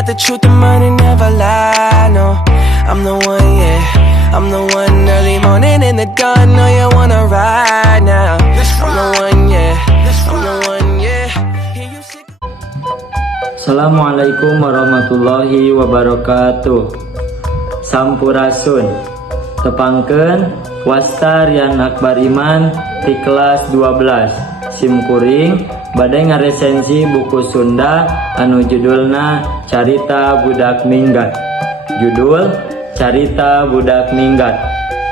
got the truth, the money never lie, no. I'm the one, yeah, I'm the one. Early morning in the dawn, know you wanna ride now. I'm the one, yeah, I'm the one, yeah. Hear you sick. Assalamualaikum warahmatullahi wabarakatuh. Sampurasun. Tepangkeun Wastar Yan Akbar Iman di kelas 12 simkuring badai ngaresensi buku Sunda anu judulna Carita Budak Minggat. Judul Carita Budak Minggat,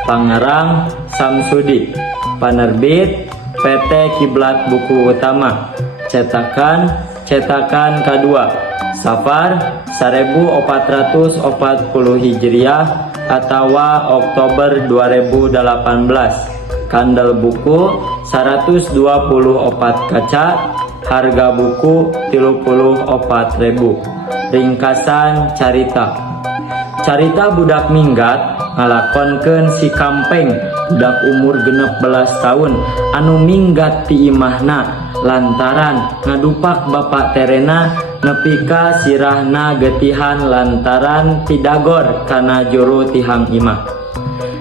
pangarang Samsudi, panerbit PT Kiblat Buku Utama, cetakan kedua Safar 1440 Hijriah atau Oktober 2018. Kandel buku 124 kaca, harga buku 34.000. Ringkasan carita. Carita budak minggat ngalakonkeun si Kampeng, budak umur 16 tahun anu minggat ti imahna lantaran ngadupak bapak terena nepi ka sirahna getihan lantaran tidagor kana juru tihang imah.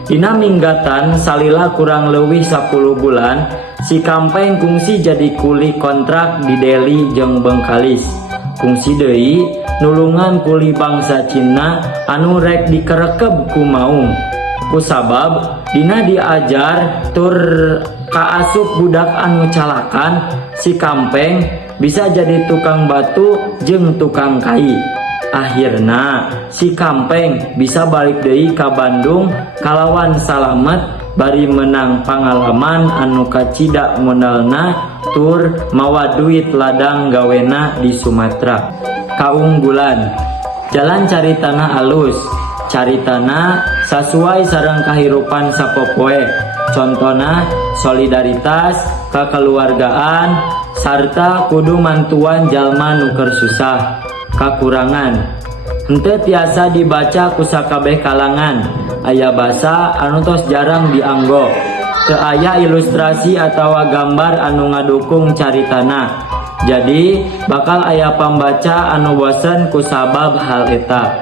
Dina minggatan salila kurang leuwih 10 bulan, si Kampeng kungsi jadi kuli kontrak di Delhi jeung Bengkalis. Kungsi deui nulungan kuli bangsa Cina anu rek dikerekeb ku maung. Kusabab dina diajar tur kaasup budak anu calakan, si Kampeng bisa jadi tukang batu jeung tukang kai. Akhirna si Kampeng bisa balik deui ka Bandung kalawan salamet bari menang pangalaman anu kacida modalna tur mawa duit ladang gawena di Sumatera. Kaunggulan jalan caritana alus, caritana sesuai sareng kahirupan sapopoe, contona solidaritas, kekeluargaan, sarta kudu mantuan jalma nuker susah. Kakurangan henteu tiasa dibaca ku sakabeh kalangan, aya basa anu tos jarang dianggo, teu aya ilustrasi atawa gambar anu ngadukung caritana. Jadi bakal aya pambaca anu bosen ku sabab hal eta.